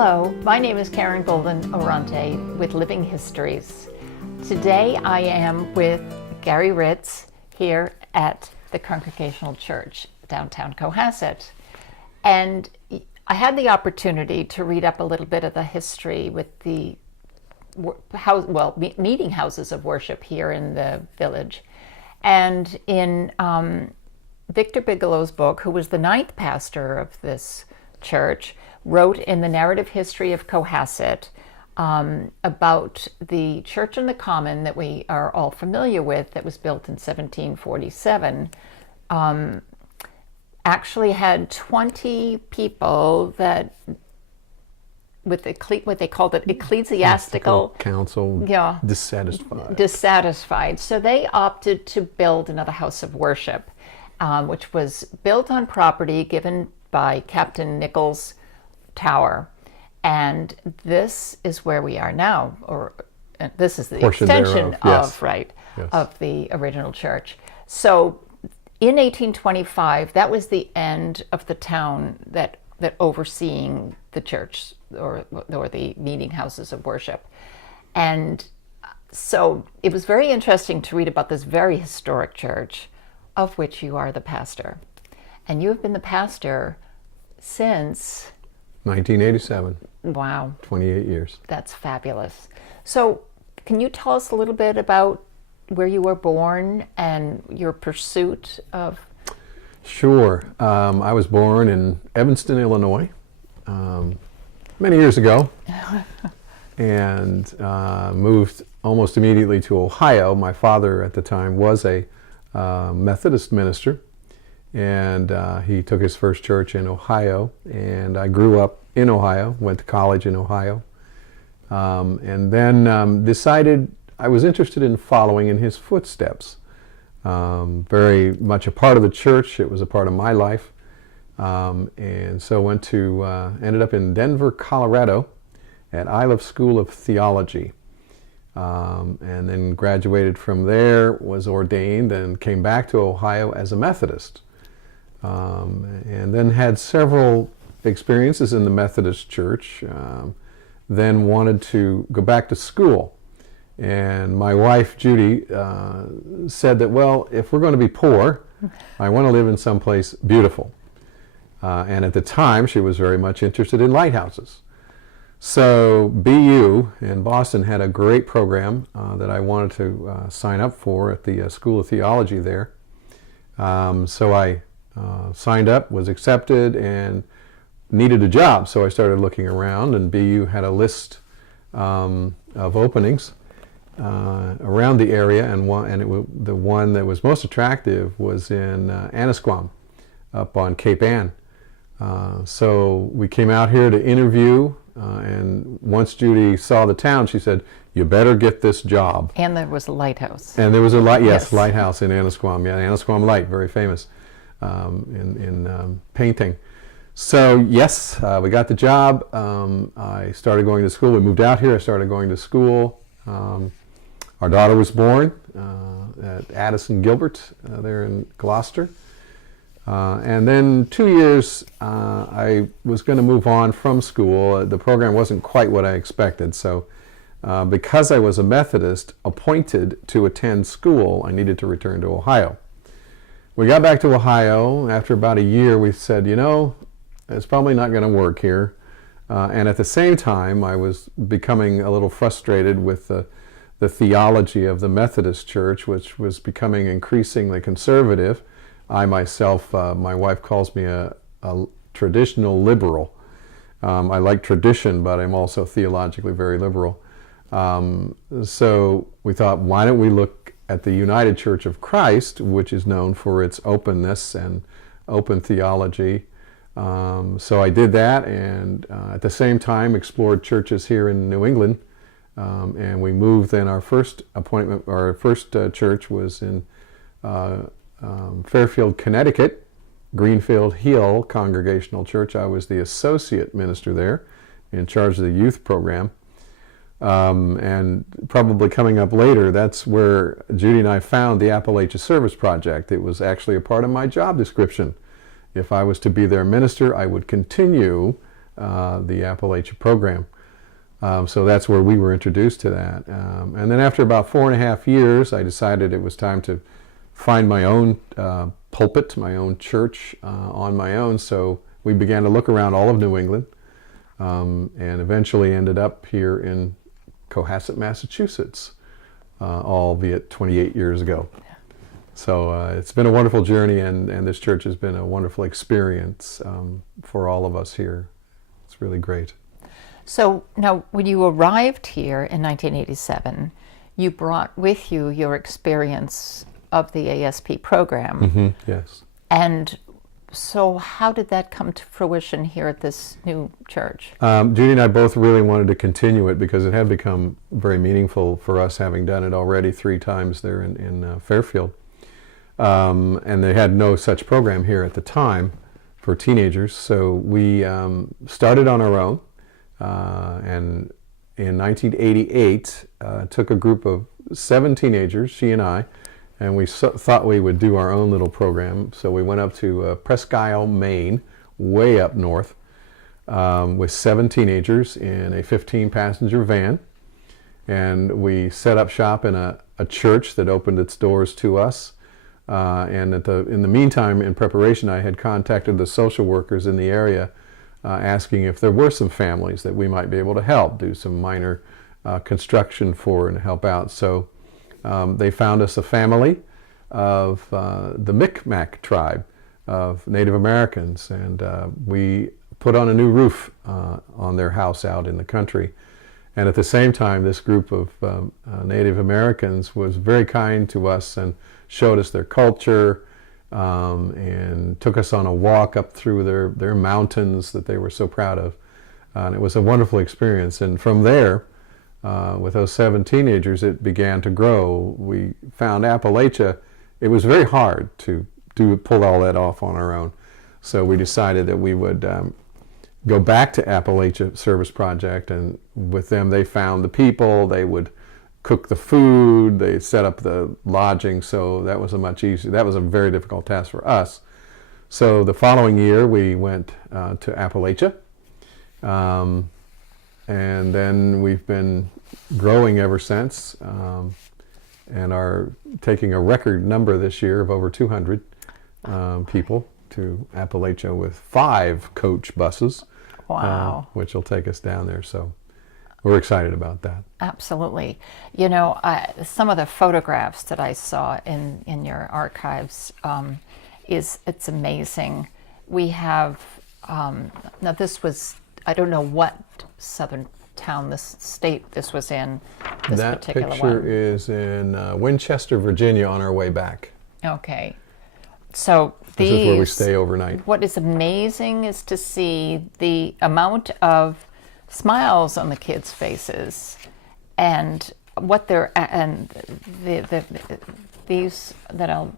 Hello, my name is Karen Golden Orante with Living Histories. Today I am with Gary Ritts here at the Congregational Church, downtown Cohasset. And I had the opportunity to read up a little bit of the history with the meeting houses of worship here in the village. And in Victor Bigelow's book, who was the 9th pastor of this church, wrote in the Narrative History of Cohasset about the church on the Common that we are all familiar with, that was built in 1747. Actually had 20 people that, with what they called it, ecclesiastical council, yeah, dissatisfied. So they opted to build another house of worship, which was built on property given by Captain Nichols Tower. And this is where we are now, or this is the extension of, of the original church. So in 1825, that was the end of the town that overseeing the church or the meeting houses of worship. And so it was very interesting to read about this very historic church, of which you are the pastor. And you have been the pastor since 1987. Wow. 28 years. That's fabulous. So can you tell us a little bit about where you were born and your pursuit of? Sure. I was born in Evanston, Illinois, many years ago, and moved almost immediately to Ohio. My father at the time was a Methodist minister, and he took his first church in Ohio, and I grew up in Ohio, went to college in Ohio, and then decided I was interested in following in his footsteps. Very much a part of the church. It was a part of my life, and so ended up in Denver, Colorado at Iliff School of Theology, and then graduated from there, was ordained, and came back to Ohio as a Methodist. And then had several experiences in the Methodist Church, then wanted to go back to school. And my wife, Judy, said that, well, if we're going to be poor, I want to live in someplace beautiful. And at the time, she was very much interested in lighthouses. So BU in Boston had a great program that I wanted to sign up for at the School of Theology there. So I signed up, was accepted, and needed a job. So I started looking around, and BU had a list of openings around the area, and the one that was most attractive was in Annisquam, up on Cape Ann. So we came out here to interview, and once Judy saw the town, she said, "You better get this job." And there was a lighthouse. And there was a lighthouse in Annisquam. Yeah, Annisquam Light, very famous in painting. So yes, we got the job. I started going to school. We moved out here. I started going to school. Our daughter was born at Addison Gilbert there in Gloucester. And then 2 years, I was going to move on from school. The program wasn't quite what I expected. So because I was a Methodist appointed to attend school, I needed to return to Ohio. We got back to Ohio. After about a year, we said, you know, it's probably not going to work here. And at the same time, I was becoming a little frustrated with the theology of the Methodist Church, which was becoming increasingly conservative. I myself, my wife calls me a traditional liberal. I like tradition, but I'm also theologically very liberal. So we thought, why don't we look at the United Church of Christ, which is known for its openness and open theology. So I did that, and at the same time explored churches here in New England, and we moved. Then our first church was in Fairfield, Connecticut, Greenfield Hill Congregational Church. I was the associate minister there, in charge of the youth program. And probably coming up later, that's where Judy and I found the Appalachia Service Project. It was actually a part of my job description. If I was to be their minister, I would continue the Appalachia program. So that's where we were introduced to that. And then after about 4.5 years, I decided it was time to find my own pulpit, my own church on my own. So we began to look around all of New England, and eventually ended up here in Cohasset, Massachusetts, albeit 28 years ago. So it's been a wonderful journey, and this church has been a wonderful experience for all of us here. It's really great. So now, when you arrived here in 1987, you brought with you your experience of the ASP program. Mm-hmm. Yes. And so how did that come to fruition here at this new church? Judy and I both really wanted to continue it because it had become very meaningful for us, having done it already 3 times there in Fairfield. And they had no such program here at the time for teenagers. So we started on our own. And in 1988, took a group of 7 teenagers, she and I, and we thought we would do our own little program. So we went up to Presque Isle, Maine, way up north, with 7 teenagers in a 15-passenger van. And we set up shop in a church that opened its doors to us. And in the meantime, in preparation, I had contacted the social workers in the area, asking if there were some families that we might be able to help, do some minor construction for and help out. So they found us a family of the Micmac tribe of Native Americans, and we put on a new roof on their house out in the country. And at the same time, this group of Native Americans was very kind to us and showed us their culture, and took us on a walk up through their mountains that they were so proud of. And it was a wonderful experience. And from there, with those 7 teenagers, it began to grow. We found Appalachia, it was very hard to pull all that off on our own. So we decided that we would go back to Appalachia Service Project, and with them they found the people, they would cook the food, they set up the lodging, so that was that was a very difficult task for us. So the following year we went to Appalachia, and then we've been growing ever since, and are taking a record number this year of over 200 people to Appalachia with 5 coach buses. Wow. Which will take us down there, so we're excited about that. Absolutely. You know, some of the photographs that I saw in your archives, it's amazing. We have, now this was, I don't know what southern town, this state this was in, this that particular picture one. is in Winchester, Virginia, on our way back. Okay. So this is where we stay overnight. What is amazing is to see the amount of smiles on the kids' faces, and what they're, and these that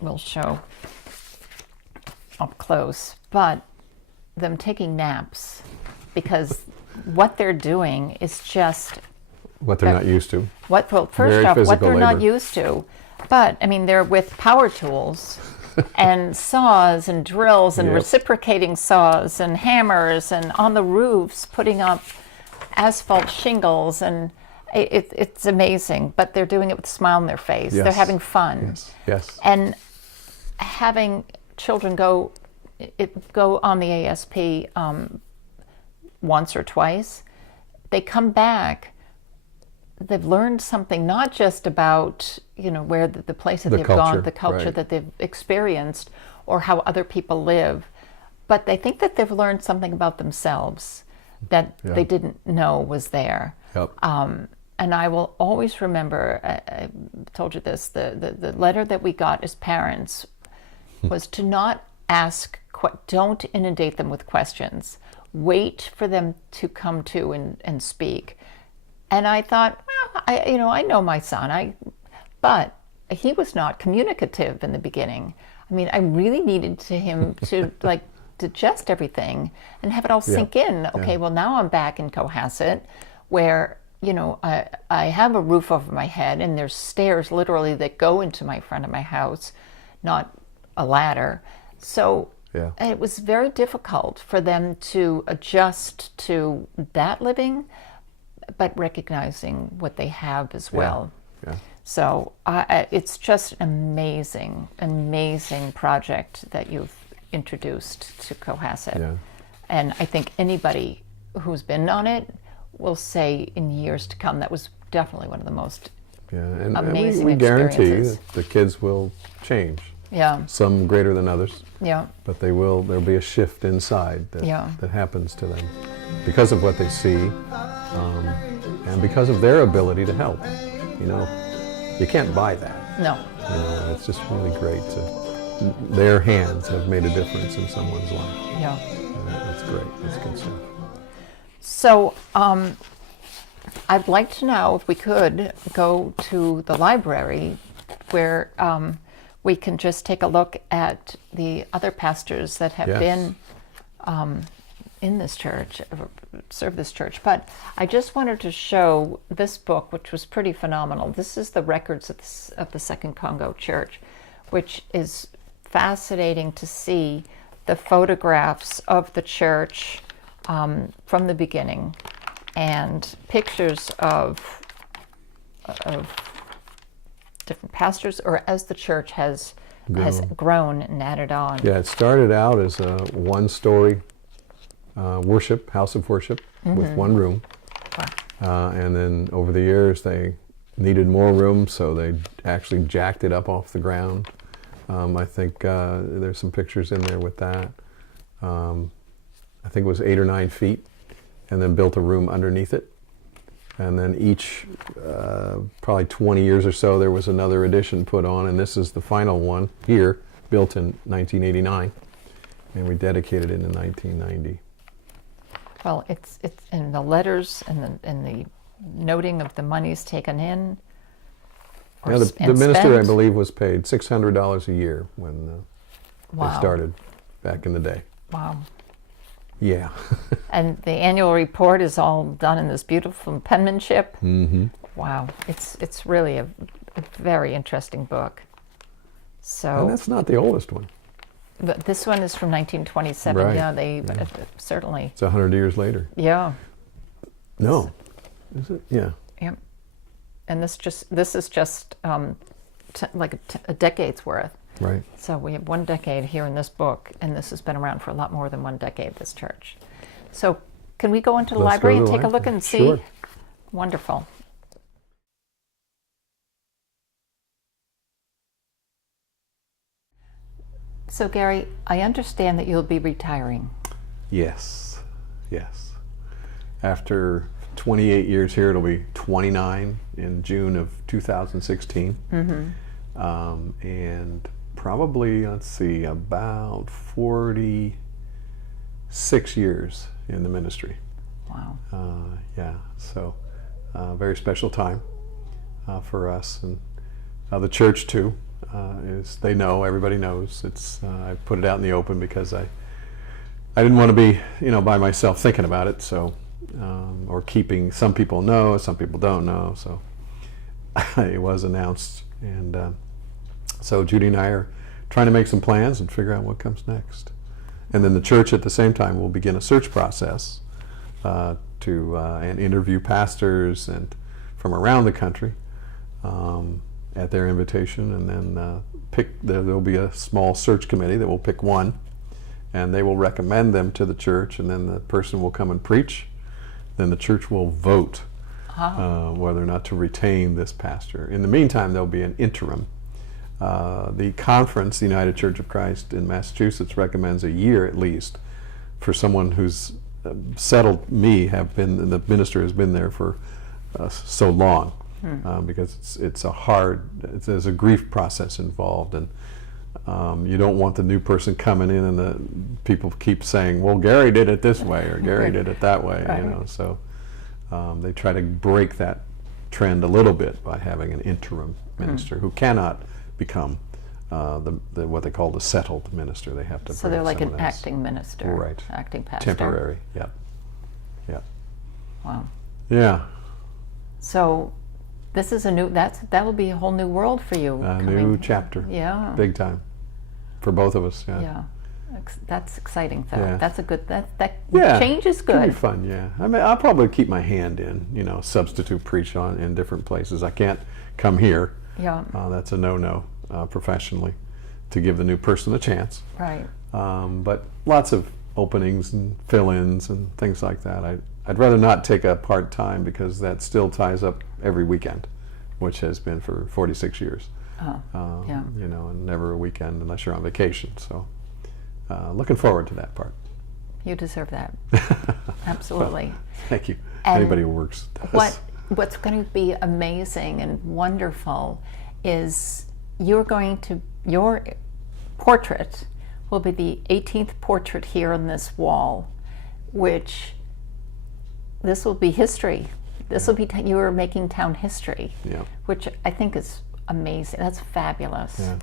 will show up close, but them taking naps, because what they're doing is just what they're not used to. Well, first off, what they're not used to. But I mean, they're with power tools and saws and drills and reciprocating saws and hammers, and on the roofs putting up asphalt shingles, and it's amazing. But they're doing it with a smile on their face. Yes. They're having fun. Yes. And having children go on the ASP once or twice, they come back. They've learned something, not just about, you know, where the place that they've gone, the culture that they've experienced, or how other people live, but they think that they've learned something about themselves that they didn't know was there. Yep. And I will always remember, I told you this, the letter that we got as parents was to not ask, don't inundate them with questions. Wait for them to come to and speak. And I thought, well, I know my son, but he was not communicative in the beginning. I mean, I really needed him to like digest everything and have it all sink in. Okay, well, now I'm back in Cohasset, where, you know, I have a roof over my head, and there's stairs literally that go into my front of my house, not a ladder. So Yeah. And it was very difficult for them to adjust to that living, but recognizing what they have as well. Yeah. So it's just an amazing project that you've introduced to Cohasset. Yeah. And I think anybody who's been on it will say in years to come that was definitely one of the most And amazing we guarantee experiences. that the kids will change. Yeah. Some greater than others. Yeah. But there'll be a shift inside that happens to them because of what they see, and because of their ability to help. You can't buy that. No. It's just really great. Their hands have made a difference in someone's life. Yeah. That's great. That's good stuff. So I'd like to know if we could go to the library where we can just take a look at the other pastors that have Yes. been in this church, serve this church. But I just wanted to show this book, which was pretty phenomenal. This is the records of the Second Congo Church, which is fascinating to see the photographs of the church from the beginning and pictures of different pastors, or as the church has grown and added on. Yeah, it started out as a one-story house of worship with one room. And then over the years they needed more room, so they actually jacked it up off the ground. I think there's some pictures in there with that. I think it was 8 or 9 feet, and then built a room underneath it. And then each, probably 20 years or so, there was another addition put on, and this is the final one here, built in 1989, and we dedicated it in 1990. Well, it's in the letters and the noting of the monies taken in. Now, the minister, I believe, was paid $600 a year when they started back in the day. Wow. Yeah. And the annual report is all done in this beautiful penmanship. Mm-hmm. Wow, it's really a very interesting book. So, And that's not the oldest one. but this one is from 1927. Right. Yeah, certainly. It's 100 years later. Yeah. No. Is it? Yeah. Yep. And this is just like a decade's worth. Right. So we have 1 decade here in this book, and this has been around for a lot more than 1 decade, this church. So can we go into the Let's library go and to the take a look library. and see? Sure. Wonderful. So Gary, I understand that you'll be retiring. Yes. Yes. After 28 years here, it'll be 29 in June of 2016. Mm-hmm. And probably, let's see, about 46 years in the ministry. Wow. Yeah, so very special time for us, and the church too. Everybody knows. I put it out in the open because I didn't want to be, by myself thinking about it. So, or keeping. Some people know, some people don't know. So, it was announced, and so Judy and I are trying to make some plans and figure out what comes next. And then the church at the same time will begin a search process and interview pastors and from around the country at their invitation, and then there'll be a small search committee that will pick one, and they will recommend them to the church, and then the person will come and preach. Then the church will vote whether or not to retain this pastor. In the meantime, there'll be an interim. The conference, the United Church of Christ in Massachusetts, recommends a year at least for someone who's settled. The minister has been there for so long, because there's a grief process involved, and you don't want the new person coming in and the people keep saying, well, Gary did it this way or Gary did it that way. Right. So they try to break that trend a little bit by having an interim minister who cannot become what they call the settled minister. They have to. So they're like an someone else. acting minister, Right. acting pastor. Temporary. Yep. Yep. Wow. Yeah. So this is that will be a whole new world for you. A new chapter. Yeah. Big time. For both of us. Yeah. Yeah. That's exciting, though. Yeah. That's a good. That Yeah, change is it can be good. fun. Yeah, I mean, I'll probably keep my hand in, substitute preach on in different places. I can't come here. Yeah. That's a no-no professionally, to give the new person a chance. Right. But lots of openings and fill-ins and things like that. I'd rather not take a part-time, because that still ties up every weekend, which has been for 46 years. Yeah. And never a weekend unless you're on vacation. So looking forward to that part. You deserve that. Absolutely. Well, thank you. And anybody who works does. What's going to be amazing and wonderful is your portrait will be the 18th portrait here on this wall, which this will be history. This will be you are making town history, Yeah. which I think is amazing. That's fabulous. Yeah.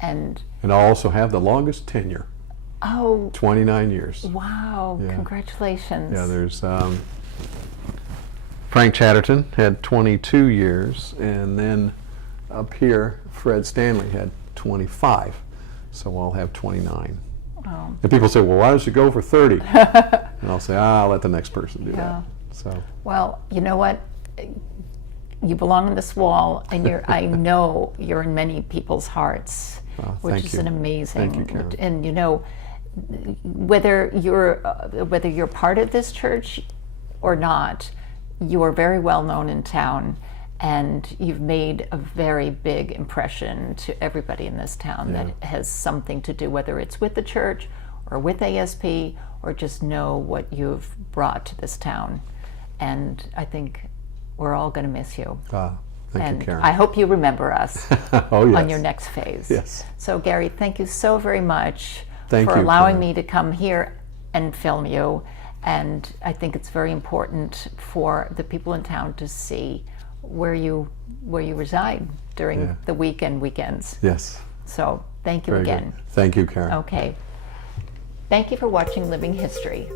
And And I'll also have the longest tenure, oh, 29 years. wow! Yeah. Congratulations. Yeah, there's Frank Chatterton had 22 years, and then up here, Fred Stanley had 25. So I'll have 29. Oh. And people say, well, why don't you go for 30? And I'll say, I'll let the next person do Yeah. that. So Well, you know what? You belong on this wall, and I know you're in many people's hearts, which thank is you. an amazing. Thank you, Karen. And whether you're part of this church or not, you are very well known in town, and you've made a very big impression to everybody in this town that has something to do, whether it's with the church or with ASP, or just know what you've brought to this town. And I think we're all going to miss you. thank you, Karen. I hope you remember us Oh, yes. on your next phase. Yes. So, Gary, thank you so very much Thank for you, allowing Karen. me to come here and film you. And I think it's very important for the people in town to see where you reside during the week and weekends. Yes. So, thank you Very again. good. Thank you, Karen. Okay. Thank you for watching Living History.